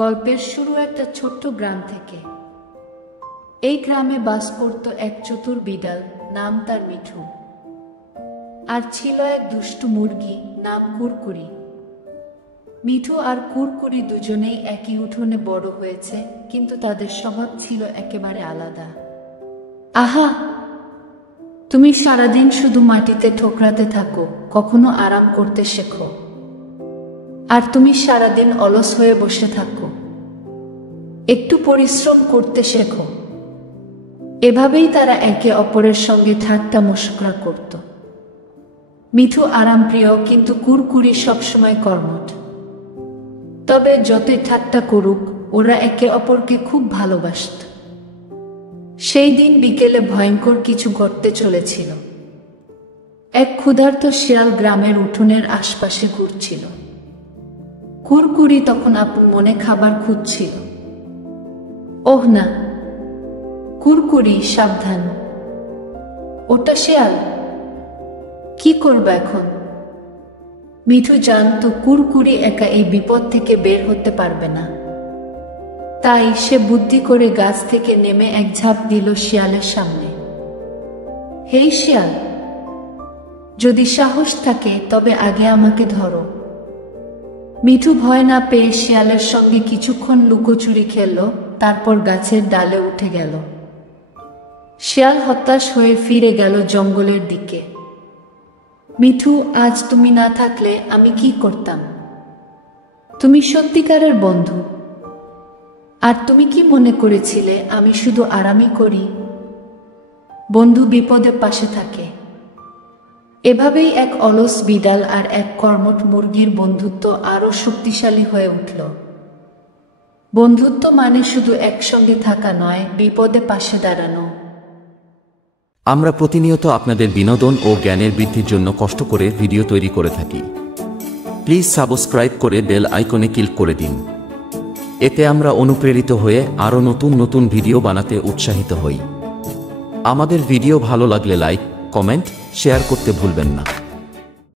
গল্পের শুরু একটা ছোট্ট গ্রাম থেকে। এই গ্রামে বাস করত এক চতুর বিড়াল, নাম তার মিঠু। আর ছিল এক দুষ্টু মুরগি, নাম কুরকুরি। মিঠু আর কুরকুরি দুজনেই একই উঠোনে বড় হয়েছে, কিন্তু তাদের স্বভাব ছিল একেবারে আলাদা। আহা, তুমি সারাদিন শুধু মাটিতে ঠোকরাতে থাকো, কখনো আরাম করতে শেখো। আর তুমি সারাদিন অলস হয়ে বসে থাকো, একটু পরিশ্রম করতে শেখো। এভাবেই তারা একে অপরের সঙ্গে ঠাট্টা মশকরা করত। মিঠু আরামপ্রিয়, কিন্তু কুরকুরি সবসময় কর্মঠ। তবে যতই ঠাট্টা করুক, ওরা একে অপরকে খুব ভালোবাসত। সেই দিন বিকেলে ভয়ঙ্কর কিছু ঘটতে চলেছিল। এক ক্ষুধার্ত শিয়াল গ্রামের উঠোনের আশপাশে ঘুরছিল। কুরকুরি তখন আপন মনে খাবার খুঁজছিল। ওহ না, কুরকুরি, সাবধান, ওটা শিয়াল, কি করবে এখন? মিঠু জানতো কুরকুরি একা এই বিপদ থেকে বের হতে পারবে না। তাই সে বুদ্ধি করে গাছ থেকে নেমে এক ঝাঁপ দিল শিয়ালের সামনে। হেই শিয়াল, যদি সাহস থাকে তবে আগে আমাকে ধরো। মিঠু ভয় না পেয়ে শিয়ালের সঙ্গে কিছুক্ষণ লুকোচুরি খেলল, তারপর গাছের ডালে উঠে গেল। শিয়াল হতাশ হয়ে ফিরে গেল জঙ্গলের দিকে। মিঠু, আজ তুমি না থাকলে আমি কি করতাম? তুমি সত্যিকারের বন্ধু। আর তুমি কি মনে করেছিলে আমি শুধু আরামই করি? বন্ধু বিপদে পাশে থাকে। এভাবেই এক অলস বিড়াল আর এক কর্মঠ মুরগির বন্ধুত্ব আরও শক্তিশালী হয়ে উঠল। বন্ধুত্ব মানে শুধু একসঙ্গে থাকা নয়, বিপদে পাশে দাঁড়ানো। আমরা প্রতিনিয়ত আপনাদের বিনোদন ও জ্ঞানের বৃদ্ধির জন্য কষ্ট করে ভিডিও তৈরি করে থাকি। প্লিজ সাবস্ক্রাইব করে বেল আইকনে ক্লিক করে দিন। এতে আমরা অনুপ্রেরিত হয়ে আরও নতুন নতুন ভিডিও বানাতে উৎসাহিত হই। আমাদের ভিডিও ভালো লাগলে লাইক, কমেন্ট, শেয়ার করতে ভুলবেন না।